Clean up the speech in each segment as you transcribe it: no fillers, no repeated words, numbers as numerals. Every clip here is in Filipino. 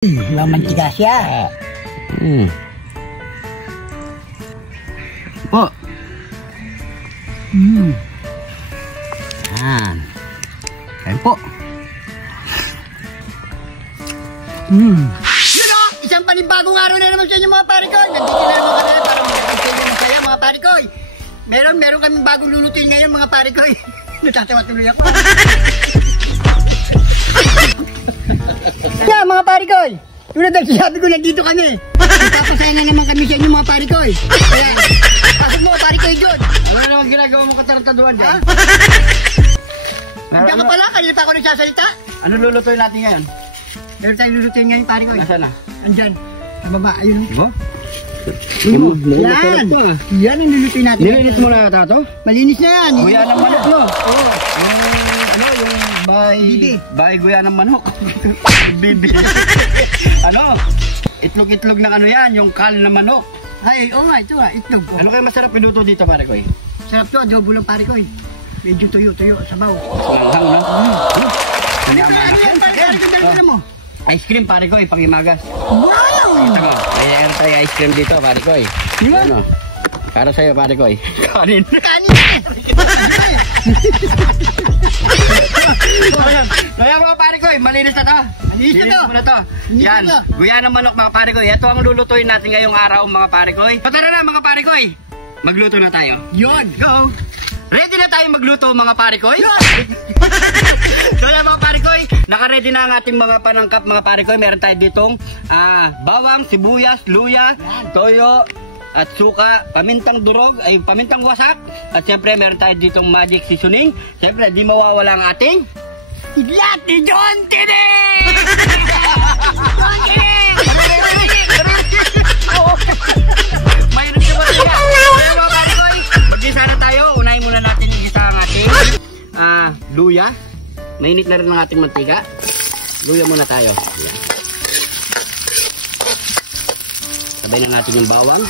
Mamantika siya. Po. Yan. Kain po. Isang panibagong araw na naman sa inyo mga pare ko. Nandito na naman kami para mag-enjoy ng saya mga pare ko. Meron kami bagong lulutuin ngayon mga pare ko. Natatawa tuloy ako. Kaya mga pare ko, tulad ang sinabi ko, nandito kami. Nagpapasaya na naman kami sa inyo mga pare ko. Kaya, pasok mo pare ko dyan. Ano na naman ginagawa mo katarantaduan dyan? Nandiyan ka pala, kanina pa ako nagsasalita. Ano lulutuin natin ngayon? Meron tayong lulutuin ngayon pare ko. Nasaan na? Andyan, sa baba, ayun. Diba? Yan! Yan ang lulutuin natin. Nilinis mo na ata to? Malinis na yan. Guya ng manok no? Oo. Yung Bibi. Bay guya ng manok. Bibi. Ano? Itlog-itlog ng ano yan, yung kal na manok. Ay, oo nga, ito nga, itlog ko. Ano kayo masarap piluto dito pare ko eh? Sarap to, adobo lang pare ko eh. Medyo tuyo-tuyo, sabaw. Malanghang no? Ano yan pare mo? Ice cream pare ko eh, pangimagas. Wow! Ito nga, mayroon tayo ice cream dito pare ko eh. Ano? Para sa'yo pare ko eh. Kanin. Kanin! Kaya mga pare ko eh, malinis na to. Malinis na to. Yan, guya ng manok mga pare ko eh. Ito ang lulutuin natin ngayong araw mga pare ko eh. Tara na mga pare ko eh. Magluto na tayo. Yun, go! Ready na tayo magluto mga pare ko eh. Kaya mga pare ko eh, naka-ready na ang ating mga panangkap mga pare ko eh. Meron tayo ditong bawang, sibuyas, luya, toyo, at suka, pamintang durog, ay pamintang wasak. At siyempre meron tayo ditong magic seasoning. Siyempre di mawawala ang ating Iglat ni John Tini! John Tini! Mayroon ka ba siya? Kaya mga pare ko, mag-gisa na tayo. Unahin muna natin i-gisa ang ating luya. Mainit na rin ang ating mantika. Luya muna tayo. Ayan. Sabay na natin yung bawang.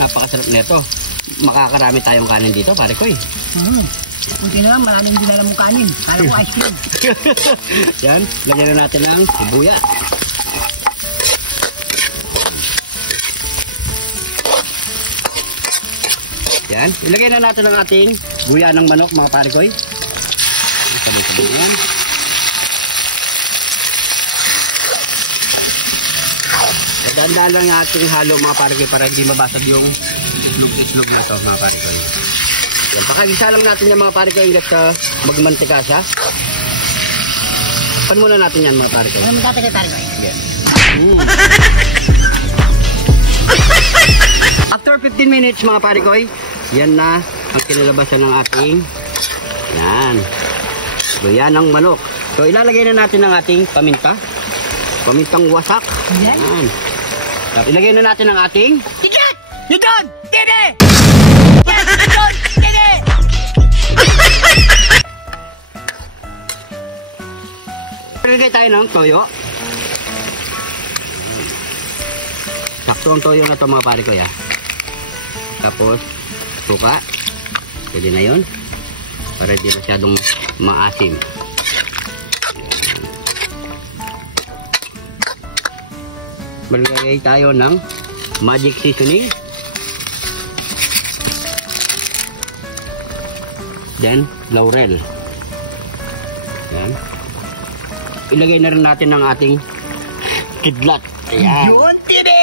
Napakasarap nito. Makakarami tayong kanin dito, pare ko eh. Kunti na lang, maraming dinala mong kanin. Alam ko ice cream. Yan, lagyan na natin ng sibuya. Yan, ilagay na natin ang ating guya ng manok mga pare ko eh. Sabay-sabay yan. Dahan-dahan lang yung ating halo mga pare ko para hindi mabasag yung itlog-itlog na ito mga pare ko. Yan, pakagisa lang natin yung mga pare ko hanggang sa magmantika siya. Pan muna natin yan mga pare ko. Ano mo tatagay pare ko? Yes. After 15 minutes mga pare ko, yan na ang kinalabasan ng ating guya ng manok. So ilalagay na natin ang ating paminta. Pamintang wasak. Yan. Tapos ilagay na natin ang ating Iglat! Ni John Tini! Ni John Tini! ilagay tayo ng toyo. Sakto ang toyo na to mga pare ko ya. Tapos suka. Pwede na yun. Para hindi masyadong maasim. Maglagay tayo ng magic seasoning. Then laurel. Yan. Ilagay na rin natin ang ating kidlat. Ayan. John Tini!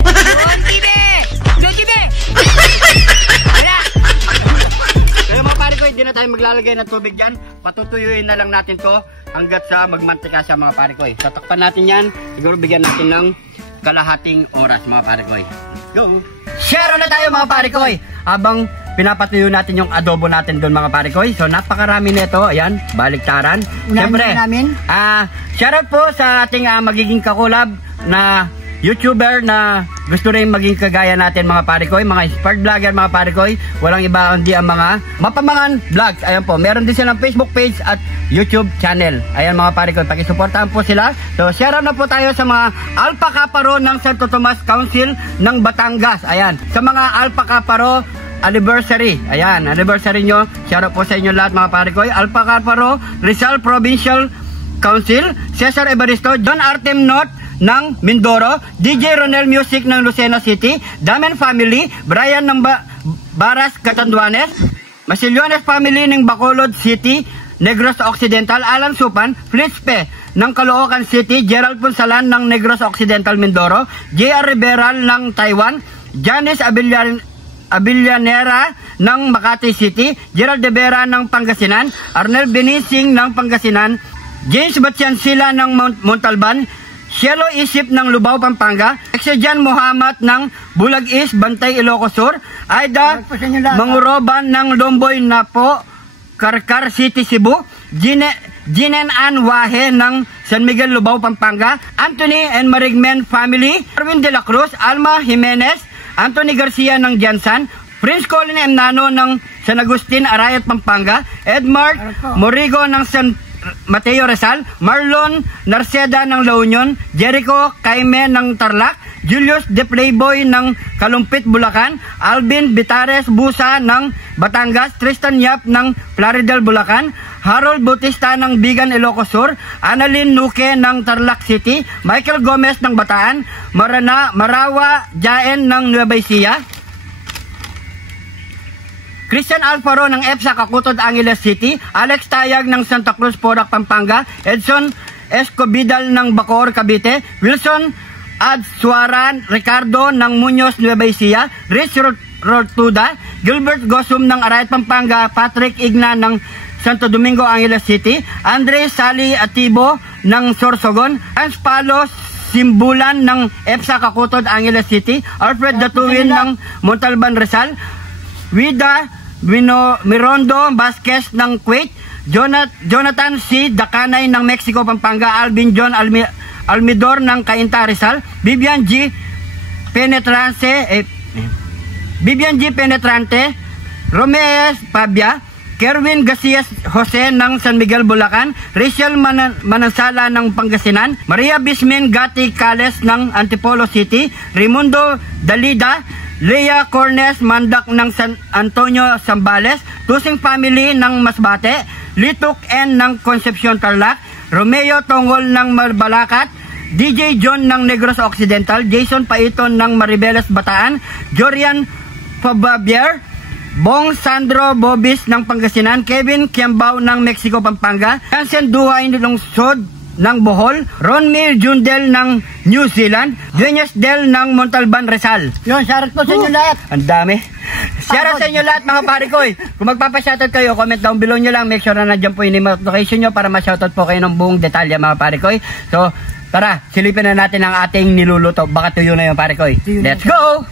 John Tini! John Tini! Kaya mga pare ko, hindi na tayo maglalagay ng tubig dyan. Patutuyuin na lang natin to hanggat sa magmantika siya mga pare ko. Tatakpan natin yan. Siguro bigyan natin ng kalahating oras mga pare ko. Go! Share na tayo mga pare ko. Habang pinapatuyo natin yung adobo natin doon mga pare ko. So napakarami nito. Ayan, baliktaran. Siyempre, shoutout po sa ating magiging kakulab na YouTuber na gusto rin maging kagaya natin mga pare ko, mga inspired vlogger mga pare ko. Walang iba kundi ang mga Mapamangan Vlogs. Ayan po, meron din silang Facebook page at YouTube channel. Ayan mga pare ko, pakisuportahan po sila. So share na po tayo sa mga Alpha Kaparo ng Santo Tomas Council ng Batangas. Ayan, sa mga Alpha Kaparo anniversary. Ayan, anniversary nyo. Shout out po sa inyo lahat mga pare ko. Alpha Carparo, Rizal Provincial Council, Cesar Evaristo, John Artem Not ng Mindoro, DJ Ronel Music ng Lucena City, Damen Family, Brian ng Baras Catanduanes, Masillones Family ng Bacolod City, Negros Occidental, Alan Supan, Flitzpe ng Caloocan City, Gerald Punsalan ng Negros Occidental Mindoro, J.R. Riberal ng Taiwan, Janice Abillanera ng Makati City, Gerald De Vera ng Pangasinan, Arnel Benising ng Pangasinan, James Batyansila ng Montalban, Cielo Isip ng Lubao, Pampanga, Exejan Muhammad ng Bulag East, Bantay, Ilocos Sur, Aida Manguroban ng Lomboy Napo, Karkar City, Cebu, Jinen Ann Wahe ng San Miguel, Lubao, Pampanga, Anthony and Marigmen Family, Arwin De La Cruz, Alma Jimenez, Anthony Garcia ng Jansan, Prince Colin M. Nano ng San Agustin, Arayat, Pampanga, Edmart Morigo ng San Mateo Rizal, Marlon Narceda ng La Union, Jericho Caime ng Tarlac, Julius De Playboy ng Kalumpit, Bulacan, Alvin Bitares Busa ng Batangas, Tristan Yap ng Plaridel, Bulacan, Harold Bautista ng Bigan, Ilocos Sur, Annalyn Nuque ng Tarlac City, Michael Gomez ng Bataan, Marawa Jaen ng Nueva Ecija, Christian Alfaro ng EPSA Kakutod, Angeles City, Alex Tayag ng Santa Cruz, Porac, Pampanga, Edson Escobidal ng Bacoor, Cavite, Wilson Adsuaran Ricardo ng Muñoz, Nueva Ecija, Rich Rotuda, Gilbert Gosum ng Arayat, Pampanga, Patrick Igna ng Santo Domingo, Angeles City, Andre Sali Atibo ng Sorsogon, Hans Palos Simbulan ng EPSA Kakutod, Angeles City, Alfred Datuin ng Montalban, Rizal, Wida Mirondo Vasquez ng Kuwait, Jonathan C. Dakanay ng Mexico, Pampanga, Alvin John Almidor ng Cainta, Rizal, Vivian G. Penetrante, Romees Pabia, Kerwin Gacias Jose ng San Miguel, Bulacan, Rachel Manansala ng Pangasinan, Maria Bismin Gati Cales ng Antipolo City, Raimundo Dalida, Lea Cornes Mandak ng San Antonio, Zambales, Tusing Family ng Masbate, Lituk N ng Concepcion, Tarlac, Romeo Tongol ng Malbalacat, DJ John ng Negros Occidental, Jason Paiton ng Maribeles, Bataan, Jorian Fababier, Bong Sandro Bobis ng Pangasinan, Kevin Kiambao ng Mexico, Pampanga, Hansen Duhay Lungsod ng Bohol, Ronmir Jundel ng New Zealand, Dueñas Del ng Montalban, Rizal. Yun, shoutout po sa inyo lahat. Ang dami. Shoutout sa inyo lahat mga pare ko. Kung magpapashoutout kayo, comment down below nyo lang. Make sure na nandiyan po yung notification nyo para ma-shoutout po kayo ng buong detalye mga pare ko. So, tara, silipin na natin ang ating niluluto. Baka tuyo na yung pare ko. Let's go!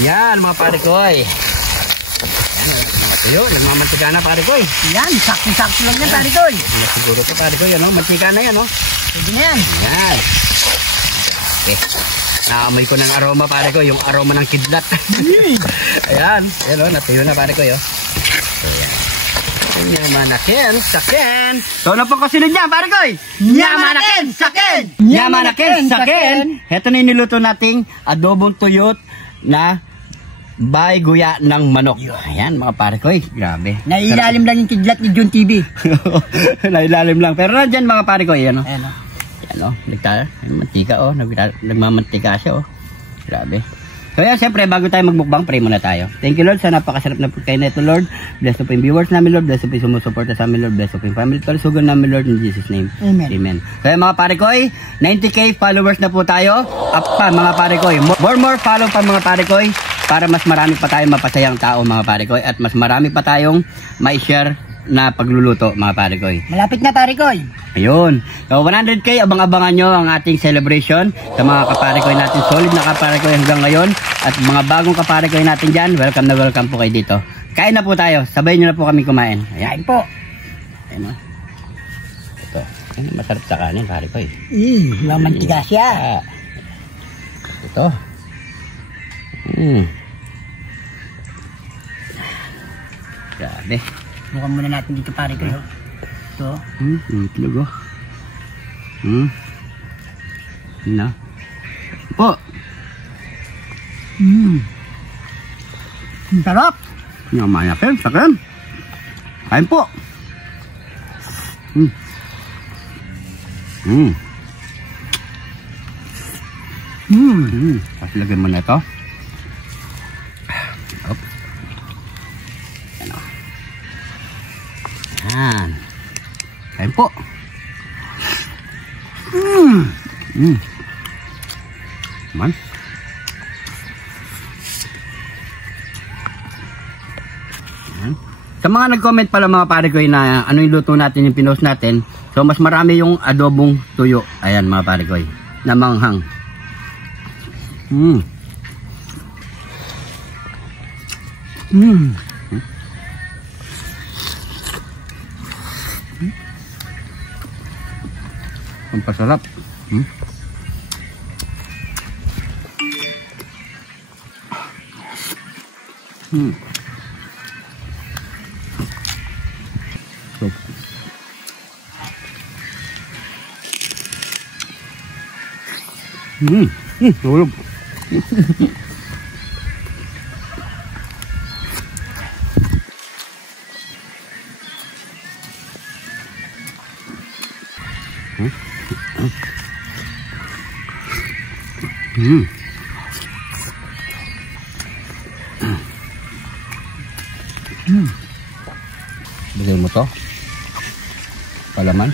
Yan mga pare ko. Ayun, nagmamantika na pare ko. Yan, sakto-sakto lang yan pare ko. Siguro ko pare ko, yan o, mantika na yan o. Pwede na yan. Yan. Okay. Naamoy ko ng aroma pare ko, yung aroma ng kidlat. Ayan, yan o, natuyo na pare ko. Ayan. Nyamanakin, sakin. So, ano pong kasunod niya pare ko? Nyamanakin, sakin! Nyamanakin, sakin! Ito na yung niluto nating adobong tuyot na bay guya ng manok. Ayan mga pare ko, grabe. Nailalim lang yung kidlat ni John TV. Nailalim lang. Pero nandyan mga pare ko, ayan o. Ayan o. Ayan o, mantika o. Nagmamantika siya o. Grabe. So yan, siyempre, bago tayo magmukbang, pray muna tayo. Thank you Lord, sa napakasarap na pagkain na ito Lord. Bless po yung viewers namin Lord. Bless po yung sumusuporta sa amin Lord. Bless po yung family sugan namin Lord, in Jesus name. Amen. Amen. So yan mga pare ko, 90k followers na po tayo. Up pa mga pare ko. More follow pa mga pare ko. Para mas marami pa tayong mapasayang tao mga pare ko. At mas marami pa tayong ma-share na pagluluto mga pare ko. Malapit na pare ko. Ayun. So 100k, abang-abangan nyo ang ating celebration sa mga kapare ko natin. Solid na kapare ko hanggang ngayon. At mga bagong kapare ko natin dyan, welcome na welcome po kayo dito. Kain na po tayo. Sabay nyo na po kami kumain. Ayan. Kain po. Ayan o. Ito. Ayan, masarap sa kanin pare ko. Mamantika siya. Ito. Grabe. Mukhang muna natin dito pare ko. Ito. Itlog o. Na. Po. Sarap. Namaya pen, sakyan. Kain po. Tapos lagyan mo na ito. Up. Ano. Yan. Kain po. Man. Sa mga nag-comment pala mga pare ko na ano yung luto natin yung pinost natin. So mas marami yung adobong tuyo. Ayan mga pare ko na manghang. Ang pasarap. Tulog. Bilhin mo to. Palaman.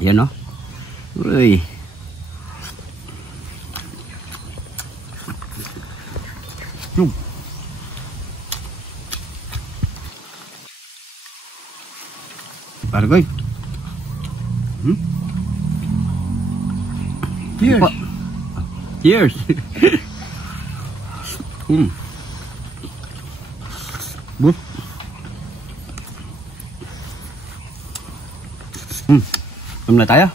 Yan o. Uy. Pargoy. Cheers. Cheers. But. Na tayo.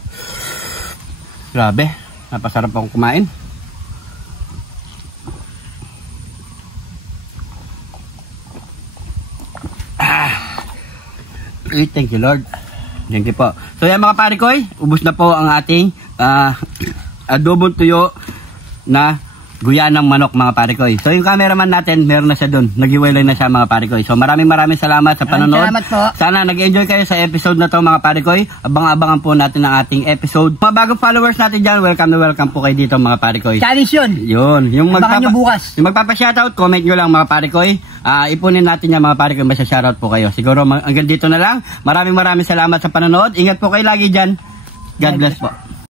Grabe, napasarap akong kumain. Thank you Lord. Thank you po. So yan mga pare ko, ubos na po ang ating adobong tuyo na guyanang manok mga pare ko. So yung cameraman natin, meron na siya doon. Nag-iwalay na siya mga pare ko. So maraming salamat sa panonood. Salamat po. Sana nag-enjoy kayo sa episode na to mga pare ko. Abang-abangan po natin ang ating episode. Mga bagong followers natin dyan, welcome na welcome po kayo dito mga pare ko. Challenge yun. Yun. Yung abangan nyo bukas. Yung magpapa-shoutout, comment nyo lang mga pare ko. Ipunin natin yan mga pare ko, may shoutout po kayo. Siguro hanggang dito na lang. Maraming salamat sa panonood. Ingat po kayo lagi dyan. God bless po.